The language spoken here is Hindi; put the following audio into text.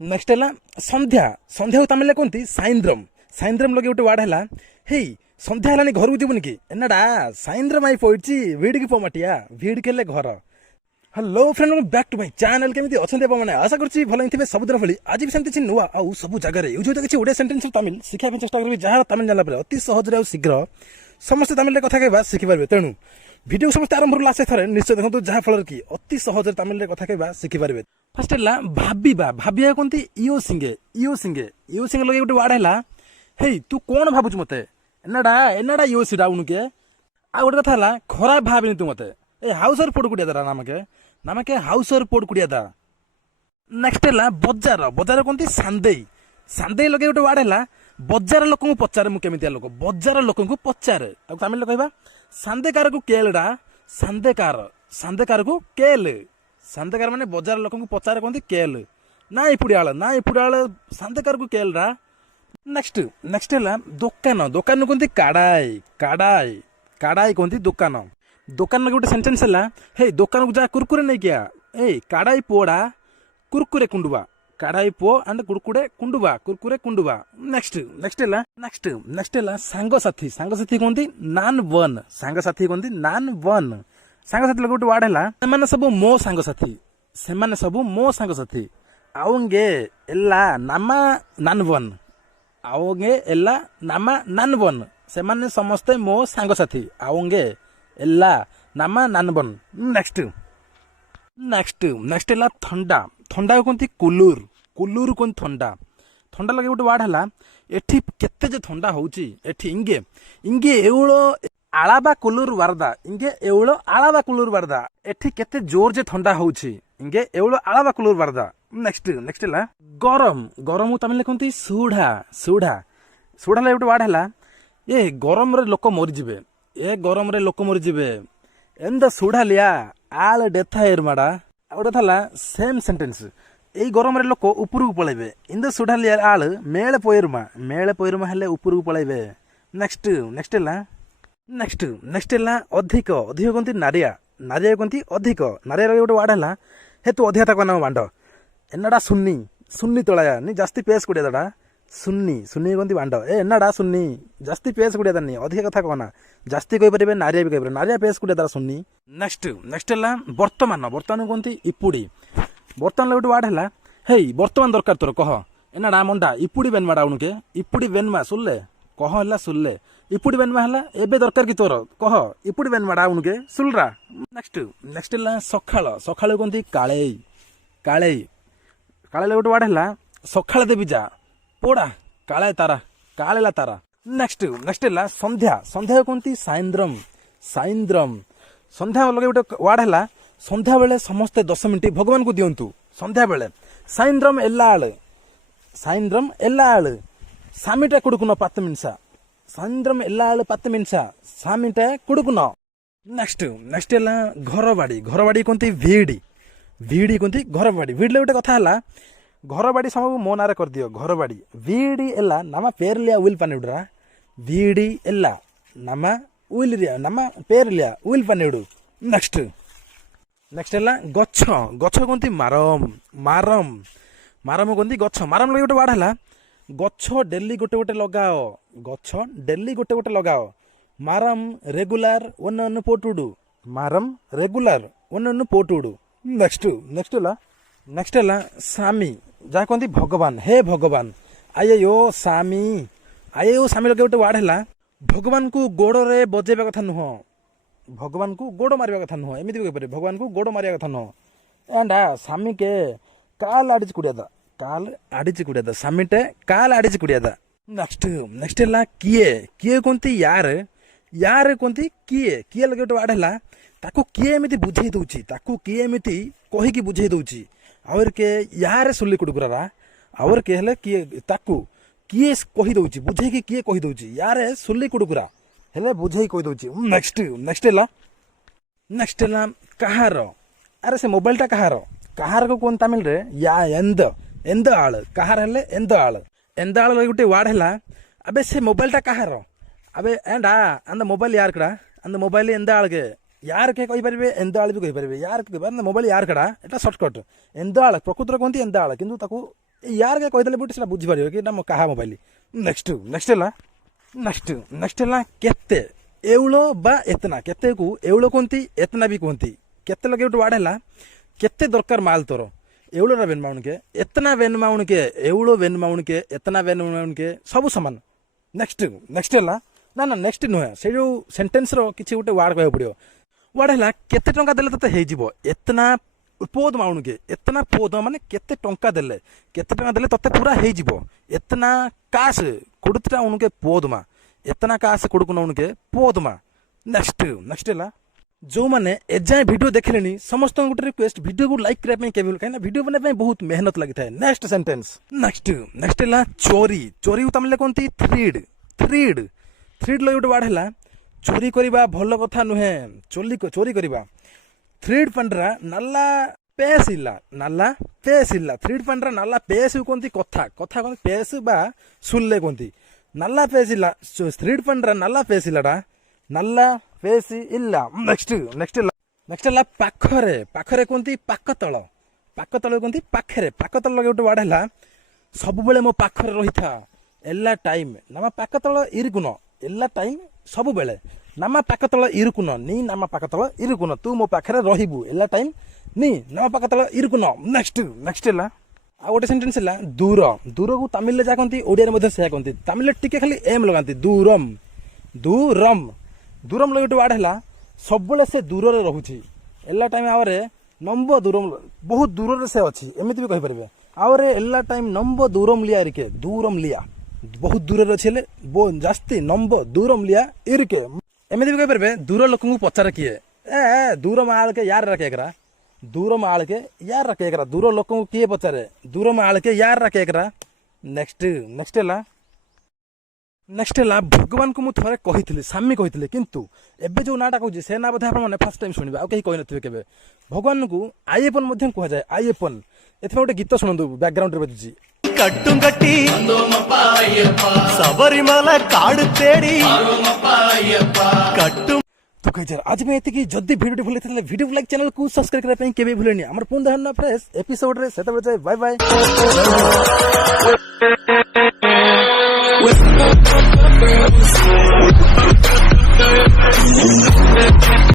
नेक्स्ट है संध्या संध्या तमिल कहती साइंद्रम साइंद्रम लगे गोटे वार्ड है हे संध्या है घर को जीवन कि एनाडा साइंद्रम आई पड़ी भिड़ की पोमाटिया भिड़ के घर। Hello friend back to my channel केमी अच्छा मैंने आशा करुँच भल थे सबुदिन भली आज भी सेमती नुआ आउ सब जगह किसी ओडिया सेंटेंस तमिल शिखा चेष्टा करी जहाँ तमिल जानला अति सहज और शीघ्र समस्त तमिल कथा कहवा शिखिपारे। तेणु भिडियो समस्त आरंभ लास्ट थे निश्चय देखो जहाँ फल कि अति सहज तमिल कथा कहवा शिखिपारे। फास्ट है भाविबा भाविया कहते इो सिंगे इो सिंगे इो सिंगे लगे गोटे वार्ड है हे तू कौन भावुच मत एनाडा एनाडा इो सीटा उनके आ गोटे कथा है खराब भावनी तू मत ए हाउसर पोड़ कुड़िया दारा नामके हाउसर पोड़ कुड़िया दा। नेक्स्ट है बजार बजार कहते सांदेई सांदेई लगे गोटे वार्ड है बजार लोक पचारे मुझे लोक बजार लोक पचारे तमिल कहवा सांदेकार को केलडा सांदेकार को केल सांदेकार माने बजार लोक पचारे कहते केल ना इपुड़ियाल सांदेकार को केलडा। नेक्स्ट नेक्स्ट है दुकान दुकान कहते काड़ाई काड़ाई काड़ाई कहते दुकान दुकान में गोटे सेंटेंस है हे दुकान को जा कुरकुरे नहीं किया ए काड़ाई पोड़ा कुरकुरे कुंडुबा काड़ाई पो एंड कुरकुरे कुंडुबा। नेक्स्ट नेक्स्ट है नेक्स्ट नेक्स्ट है सांगसाथी सांगसाथी कहते नान वन सांगसाथी कहते नान वन सांगसाथी गोटे वार्ड है सब मो सांगसाथी से सब मो सांगसाथी आउंगे एला नामा नान वन आउंगे एला नामा नान वन से समस्ते मो सांगसाथी आउंगे एला नामा नानबन। नेक्स्ट नेक्स्ट नेक्स्ट है थंडा थंडा कहते कुलूर कुलूर कहते थंडा थंडा लगे गोटे वार्ड है एठी केते जे थंडा होची एठी इंगे इंगे एवलो आलाबा कुलूर वारदा इंगे एवलो आलाबा कुलूर वारदा एठी केते जोर जे थंडा होची इंगे एवलो आलाबा कुलूर वारदा। नेक्स्ट नेक्स्ट है गरम गरम तमिल कहते सुढ़ा सुढ़ा सुढ़ा लगे गोटे वार्ड है ये गरम रे लोक मरीजे ए गरम रे लोक मरीजे एंद सुढ़ा लिया आल डेथा एरमाड़ा गोटे था सेम सेंटेंस यही गरम रे लोक ऊपर को पलैबे इंद सुढ़ा लिया आल मेले पोयरमा हेले ऊपर को पलैबे। नेक्स्ट नेक्स्ट है नेक्स्ट नेक्स्ट है अधिक अधिक कहते नारिया नारिया कहते अधिक नारिया लगे गोटे वार्ड है हे तू अधिक तक बांड एनाडा सुन्नी सुन्नी तोड़ाया नहीं जास्ती पेस कुड़िया दाडा सुन्नी सुन्नी कहते बांड ए एनाडा सुन्नी जास्ती पेस कुड़िया दानी अधिक कथा कहना जास्ती कहीपर नारिया भी कहीपर नारिया पेस कुड़िया दारा सुन्नी। नेक्स्ट नेक्स्ट है वर्तमान वर्तमान कहते इपुड़ी वर्तमान गोटे वार्ड है हे वर्तमान दरकार तोर कह एनाडा मंडा इपुड़ी बेनमाडा उनके इपुड़ी बेनमा सुनले कह है सुनले इपुड़ी बेनमा है एबे दरकार कि तोर कह इपुड़ी बेनमाडा उनके सुलरा। नेक्स्ट नेक्स्ट है सखाल सखाल कहते काले काले काले गोटे वार्ड है सखाल देवी जा पोड़ा काले तारा कालेला तारा। नेक्स्ट नेक्स्ट है संध्या संध्या कहते साइंद्रम साइंद्रम संध्या लगे गोटे वार्ड है संध्या बेले समस्ते 10 मिनिट भगवान को दिंतु संध्या बेले साइंद्रम एला सामिटा कुड़कुन पत् मिनसा साइंद्रम एला पत् मिनसा सामिटा कुड़कुन। नेक्स्ट नेक्स्ट है घर बाड़ी कहते भिड़ी भिड़ी कहते घर बाड़ी भिड़ गोटे कथा है घर बाड़ी सब मो नारे कर दियो घर बाड़ी वीडी एला नामा पेर लिया उल पानेडुरा वीडी एला नामा उल रिया नामा पेर लिया उल पानेडु। नेक्स्ट नेक्स्ट है गच्छ गच्छ कहते मारम मारम मारम कहते गच्छ मारम लगे गोटे वार्ड है गच्छ डेली गोटे गोटे लगाओ गच्छ डेली गोटे गोटे लगाओ मारम रेगुलर वन पोटुडु मारम रेगुलर वन पोटुडु। नेक्स्ट नेक्स्ट है नेक्स्ट है सामी जहाँ कहते भगवान हे भगवान आये यो सामी लगे गोटे वार्ड है भगवान को गोड़ रे बजेबा कथा नुह भगवान को गोड़ मारिबा कथा नुह एमती भी कहीपर भगवान को गोड़ मारिया कथा नुह एंडा सामी के काल आड़ी कुड़िया दा सामीटे काल आड़ी कुड़िया दा। नेक्स्ट नेक्स्ट है किए किए कहते यार यार कहते किए किए लगे गोटे वार्ड है ताको किए एमती बुझे दउची ताको किए एमती कहीकि बुझे दउची आवर के यार सुली कुड़कुरा आवर के हेले किए ताकू किए कही दउची बुझे कि किए कही दउची यार सुली कुड़कुरा हेले बुझे कही दउची। नेक्स्ट नेक्स्ट है नेक्स्ट है कहार अरे से मोबाइल टा कहार कहार को कौन तमिल रे या एंद एंद आल कहार हेले एंद आल गोटे वार्ड है अबे से मोबाइल टा कहार अबे एंडा अंद मोबाइल यार कड़ा अंद मोबाइल एंद आल के यार के कहीपर एंदाल भी कहीपर यार मोबाइल यार कड़ा एटा सर्टकट एंदाल प्रकृतर कहते एंदाल किंतु ताकू यार के कहीदेले बुटी से बुझीपार कि ना क्या मोबाइल नेक्स्ट नेक्स्ट नेक्स्ट केते एउल बा एतना केते को एउल कहती एतना भी कहती केते लगे गोटे वार्ड है केते दरकार माल तोर एउलर वेन माउन के एतना वेन माउन के एउल वेन माउन के एतना वेन माउन के सब सामान नेक्स्ट नेक्स्ट है ना ना नेक्स्ट नुहे से जो सेंटेंस रो किसी गोटे वार्ड कह पड़ो वार्ड है केते टंका देले तते हेइ जिवो एतना पोद माउन के एतना पोद माने केते टंका देले तते पूरा हेइ जिवो एतना काश कुडुतटा उनके पोदमा एतना काश कुडुकुन उनके पोदमा नेक्स्ट नेक्स्ट है जो मैंने एजाए वीडियो देखिले समस्त गोटे रिक्वेस्ट वीडियो को लाइक करने कहीं वीडियो बनाने बहुत मेहनत लगी था नेक्स्ट सेंटेंस नेक्स्ट नेक्स्ट है चोरी चोरी को तमिल कहती थ्रीड थ्रीड थ्रीड गोटे वार्ड है चोरी करवा भल कथा नुहे चोरी करवा थ्रीड पंडरा नाला पेसिला थ्रीड पंडरा नाला पेस कहती कथा कथा कहते पेस बा सुल्ले कहती नाला पेसिला थ्रीड पंडरा नाला पेसिलाटा नाला पेसी इल्ला नेक्स्ट नेक्स्ट नेक्स्ट है पाखरे पाखरे कहती पाकतल कहती पाखरे पाकतल लगे गोटे वार्ड है सब बेले मो पाखरे रही था एला टाइम नामा पाकतल इरुकुन एला टाइम सब बेले नामा पाकतल इरुकुन नी नामा पाकतल इरुकुन तू मो पाखरे रहिबु एला टाइम नी नामा पाकतल इरुकुन नेक्स्ट नेक्स्ट है आ गोटे सेंटेंस है दूर दूर को तमिल जा कहती ओडिया से कहती तमिल टिके खाली एम लगाती दूरम दूरम दूरम लगे वार्ड है सब से दूर रोचे एला टाइम आवरे नंब दूरम बहुत दूर से अच्छी एमती भी कहीपर आवरे एला टाइम नंब दूरम लिया इरिके दूरम लिया बहुत दूर अच्छे जास्ती नंब दूरम लिया इरिके एमती भी कहीपर दूर लोक पचार किए ए दूर माल के यार रखेकरा दूर माल के यार रखेकरा दूर लोक किए पचारे दूर माल के यार रखेकरा नेक्स्ट नेक्स्ट है नेक्स्ट है भगवान को मुझे कही सामी कही किंतु एबे जो नाटा कहूँ से ना बोधे आपने फास्ट टाइम शुणवे कहीं कही नथिबे केबे भगवान को आईएपन कह जाए आईएपन एथमे गोटे गीत शुणु बैकग्राउंड रे बजुची कट्टुंगट्टी सबरीमला काड़ तेड़ी कट्टुं तो कही यार आज मैं एति जदि वीडियो भले थले वीडियो लाइक चैनल को सब्सक्राइब करबा पई केबे भूलेनी हमर पुन दहन फ्रेश एपिसोड रे सेता बजाय बाय बाय